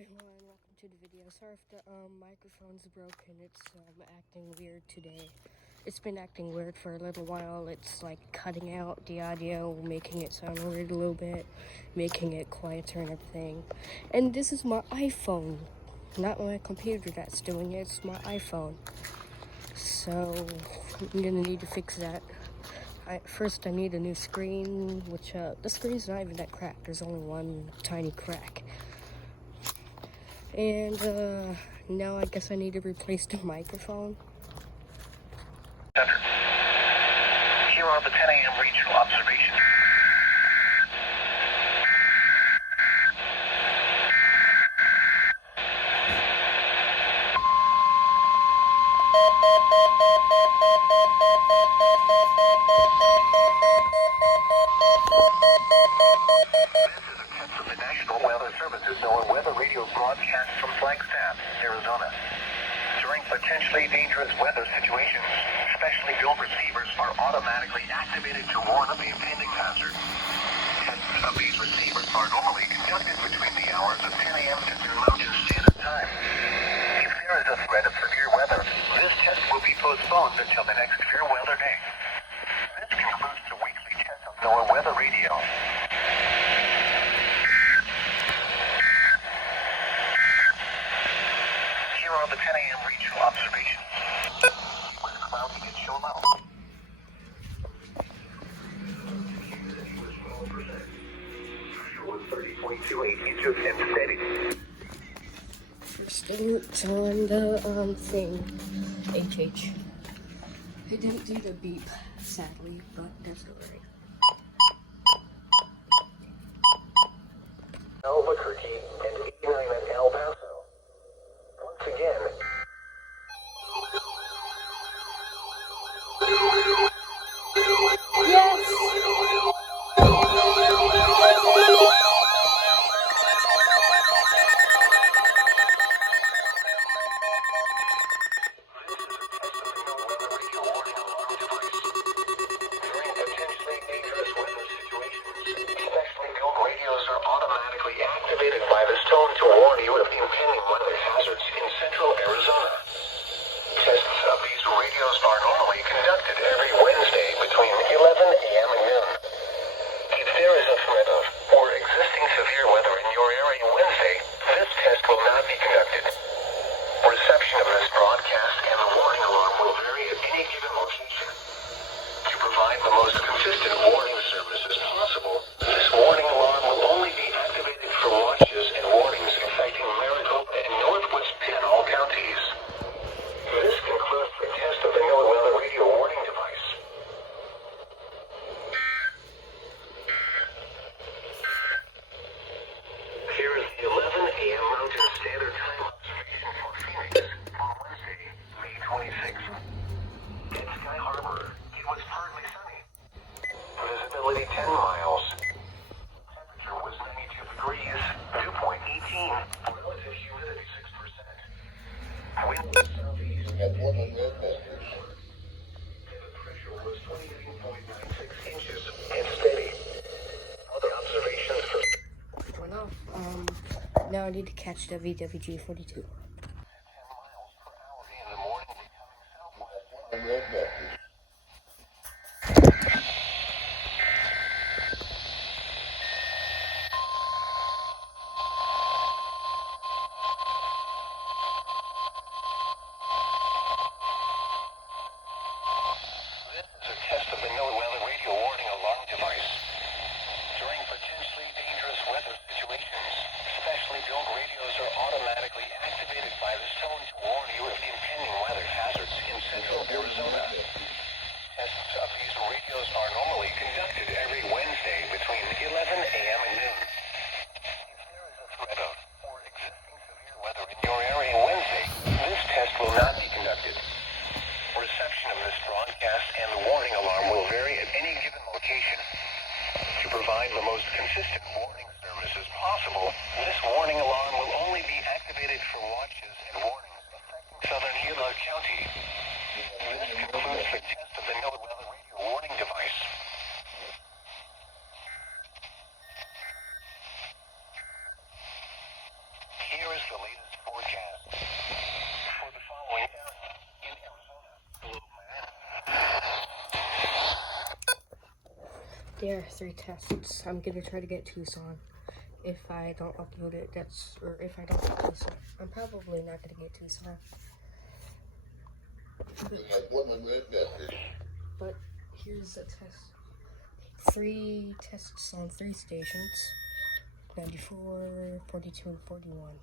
everyone, welcome to the video. Sorry if the microphone's broken. It's acting weird today. It's been acting weird for a little while. It's like cutting out the audio, making it sound weird a little bit, making it quieter and everything. And this is my iPhone, not my computer that's doing it. It's my iPhone. So I'm gonna need to fix that. First I need a new screen, which the screen's not even that cracked. There's only one tiny crack. And now I guess I need to replace the microphone. Here are the 10 a.m. regional observations. This is a test of the National Weather Service's NOAA Weather Radio broadcast from Flagstaff, Arizona. During potentially dangerous weather situations, specially built receivers are automatically activated to warn of the impending hazard. Tests of these receivers are normally conducted between the hours of 10 a.m. to noon Mountain Standard Time. If there is a threat of severe weather, this test will be postponed until the next fair weather day. This concludes the weekly test of NOAA Weather Radio. Here are the 10 a.m. regional observations. With cloudy and show low. Inches and steady. First it's on the thing, HH. I didn't do the beep, sadly, but that's alright. Albuquerque and 89 at El Paso. Once again. Yes! Radios are automatically activated by this tone to warn you of impending weather hazards in central Arizona. Tests of these radios are normally conducted every Wednesday between 11 a.m. and noon. If there is a threat of or existing severe weather in your area Wednesday, this test will not be conducted. Reception of this broadcast and the warning alarm will vary at any given location. To provide the most consistent warning services possible, this warning alarm will only be activated for watches and warnings affecting Maricopa and northwest Pinal counties. This concludes the test of the NOAA Weather Radio warning device. Here is the 11 a.m. Mountain Standard Time observation for Phoenix on Wednesday, May 26th. In Sky Harbor, it was partly sunny. Visibility 10 miles. Temperature was 92 degrees, dew point 18. Relative humidity 6%. Wind was southeast at 100 meters. And the pressure was 28.96 inches and steady. Other observations for... Went off. Now I need to catch WWG42. 10 miles per hour in the morning, becoming southwest 100 meters. This is a test of the NOAA Weather Radio warning alarm device. During potentially dangerous weather situations, specially built radios are automatically activated by this tone to warn you of impending weather hazards in central Arizona. Tests of these radios are normally conducted every Wednesday between 11 a.m. and noon. If there is a threat of or existing severe weather in your area Wednesday, this test will not be conducted. Reception of this broadcast and the warning alarm will vary at any given location. To provide the most consistent warning services possible, this warning alarm will only be activated for watches and warnings affecting southern Gila County. This concludes the test of the NOAA Weather Radio warning device. Here is is the latest forecast for the following area in Arizona. Hello, Matt. There are 3 tests. I'm gonna try to get Tucson. If I don't upload it, if I don't get Tucson, I'm probably not gonna get Tucson. But here's a test. 3 tests on 3 stations. 94, 42, and 41.